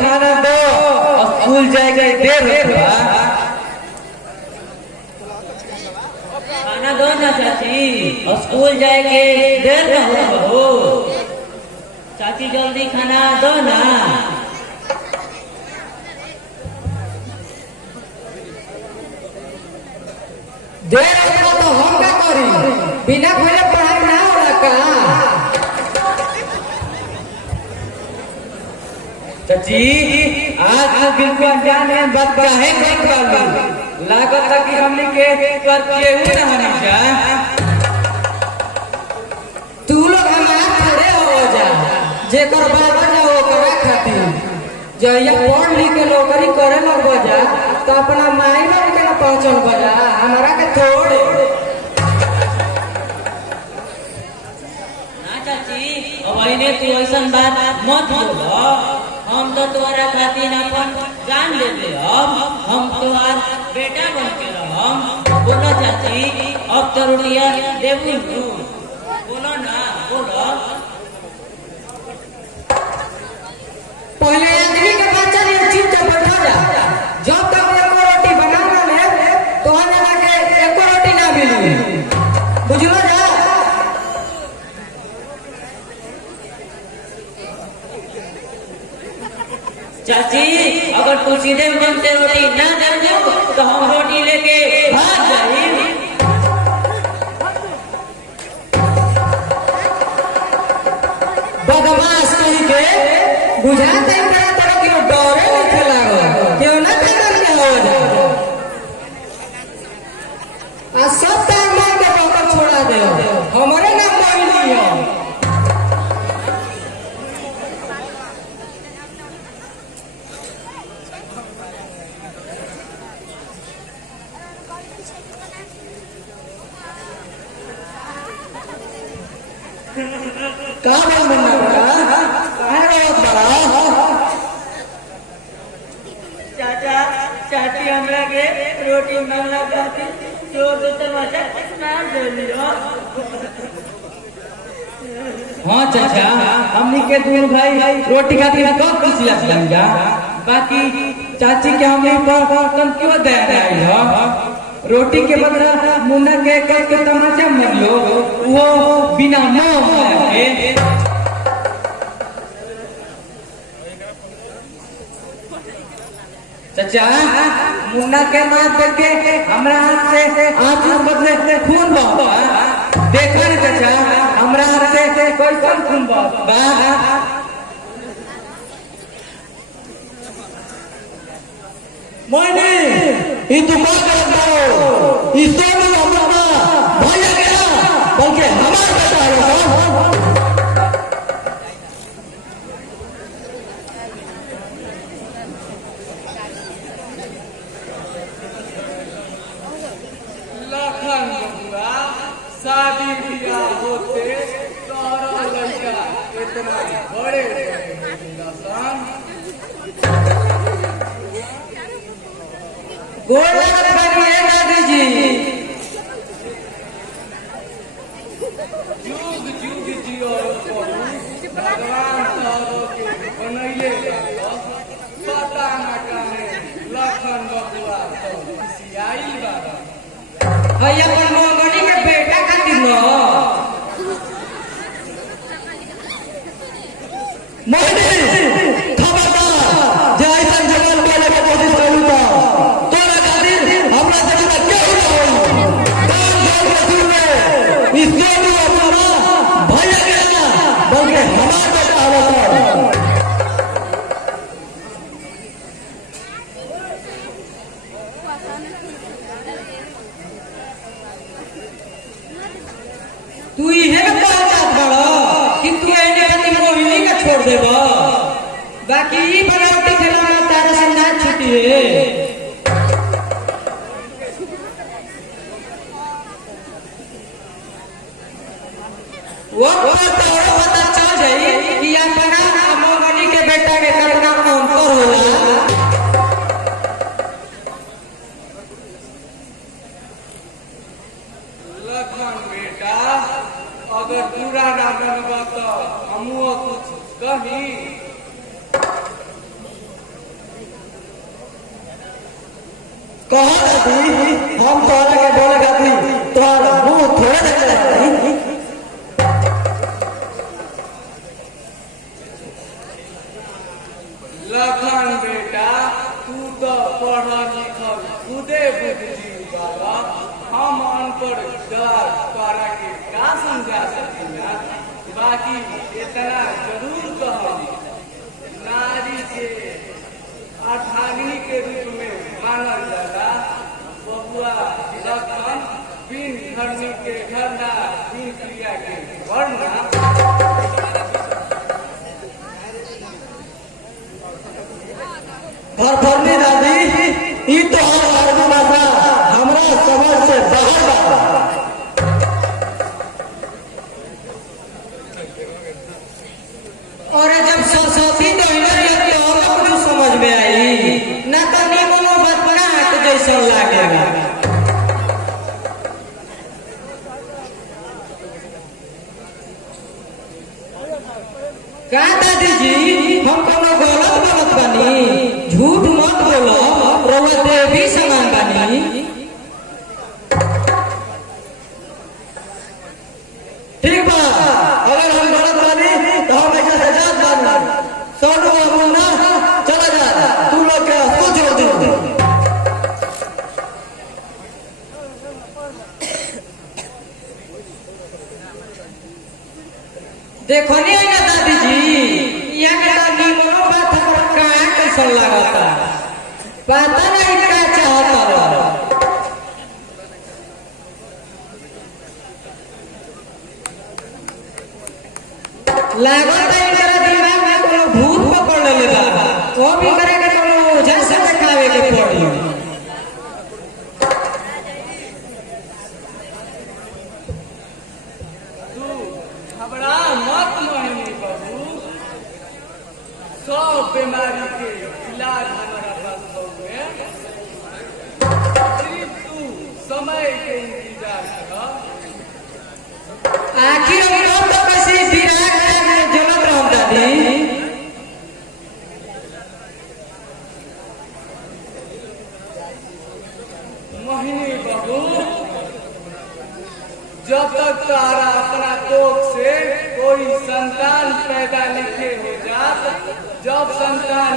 खाना दो, स्कूल जाएगा देर होगा। खाना दो ना चाची, स्कूल जाएंगे देर न होगा हो। चाची जल्दी खाना दो ना। देर होगा तो हम क्या करी, बिना खोले पढ़ाई ना होला का। चाची आज बिल्कुल अनजान है, बात काहे कर पालू, लागत कि हमने के पर केहू ना हमेशा। तू लोग हमारा खड़े हो जा, जेकर बाबा जा ओकरा खातिर जहिया पढ़ लिख के नौकरी करे लग बजा तो अपना माई बाप के ना पहचान बजा, हमारा के थोड़े। ना चाची अब इन्हें तू ऐसा बात मत बोलो। हम तो तुम्हारा खातिर अपन जान लेते, अब हम तुम्हार बेटा बन के रहम। बोलो चाची अब तो रुपया देबू, बोलो ना बोलो। पहले आदमी के बच्चा लिए चुपचाप बैठा जा, जब तक एको रोटी बना ना ले तो लगा के एको रोटी ना मिली, बुझलो जा। चाची अगर तू सीधे मन से रोटी ना दे तो हम रोटी लेके भाग जाएंगे। बदमाश कहीं के बुझाते हैं बड़ा तरह की डरे नहीं खेलागो, क्यों ना करन के हो जा। आ सब तार मार के पकड़ छोड़ा दे, हमारे ना मोइली हो। का बोल मुन्ना बड़ा काहे रोत बड़ा। चाचा चाची हमरा के रोटी मांगला खाती जो तो तमाचा मार देलियो। हाँ चाचा, हमनी के दूर भाई रोटी खातिर कब खुशिया जा, बाकी चाची के हमनी पर तुम क्यों दे रही हो। रोटी के बदला मुन्ना के कल के तमाचा मर लो, वो बिना मोह के। चाचा मुन्ना के मार करके हमरा हाथ से आंसू बदले खून बहा, देखा ना चाचा हमरा हाथ से कोई खून बहा। मैंने ये तो क्या करता हो, इससे भी हमारा भैया गया बल्कि हमारा बेटा है। लखन बबुआ शादी ब्याह होते तोरा लड़का इतना बड़े गोड़ लगत बनिए दादी जी। जुग जुग जियो भगवान तारो के बनैले पता ना काहे लखन बबुआ तो सियाई बाबा भैया पर मोगनी के बेटा खातिर न मोहनी खबरदार जय सन जगन बोले के कोशिश करू तो तोरा खातिर हमरा से जुड़ा केहू न होई। कान खोल के सुन ले, इससे भी अपना भैया के ना बल्कि हमारा बेटा होता। तू इहे ना कहता बड़ो कि तू एने खातिर मोहिनी का छोड़ देबो, बाकी ई बनावटी खिलौना तारा से ना छूटी है। वो पता चल जाई कि अपना मोहिनी के बेटा के करना अंतर होला। लखन बेटा अगर पूरा ना बनबा तो हमू कुछ कही। कहो दादी हम तोहरा के बोले खाती तोहरा मुंह थोड़े देखले बानी। लखन बेटा तू तो पढ़ल लिखल खुदे बुद्धि बाबा हम अनपढ़ गवार तोरा के का समझा सकीला। बाकी इतना जरूर कहम नारी के अर्धांगिनी के रूप में मानल जाला। बबुआ लखन बिन घरनी के घरना बिन क्रिया के वर्णा। घरनी दादी ई तो अरबी भाषा हमरा समझ से बाहर बा। और जब सरस्वती दहिना तो और कुछ समझ में आई ना तो निमनो बतना हाथ जैसा लागेगा। का दादी जी हम कोनो गलत बोलत बानी? झूठ मत बोलो, रउआ देवी समान बानी। ठीक बा अगर हम गलत बानी तो हम ऐसा से जात बानी। सोनू और मुन्ना चला जा तू लोग के तो छोड़ दो। देखो नहीं है ना दादी जी यहाँ का निमनो बात हमरा कहाँ कैसा लागता पता नहीं क्या चाहता रहा। लागत है इनका दिमाग में कोनो भूत पकड़ ले बा वो भी करे के कोनो ओझा से देखावे के पड़ी। तू घबरा मत मोहिनी बहू। सब बीमारी के इलाज हमारा पास बउए। सिर्फ तू समय के इंतजार कर। आखिर हम तो कैसे विराट में जलत रहम दादी। मोहिनी बहू जब तक तारा अपना कोख से कोई संतान पैदा नहीं हो जात, जब संतान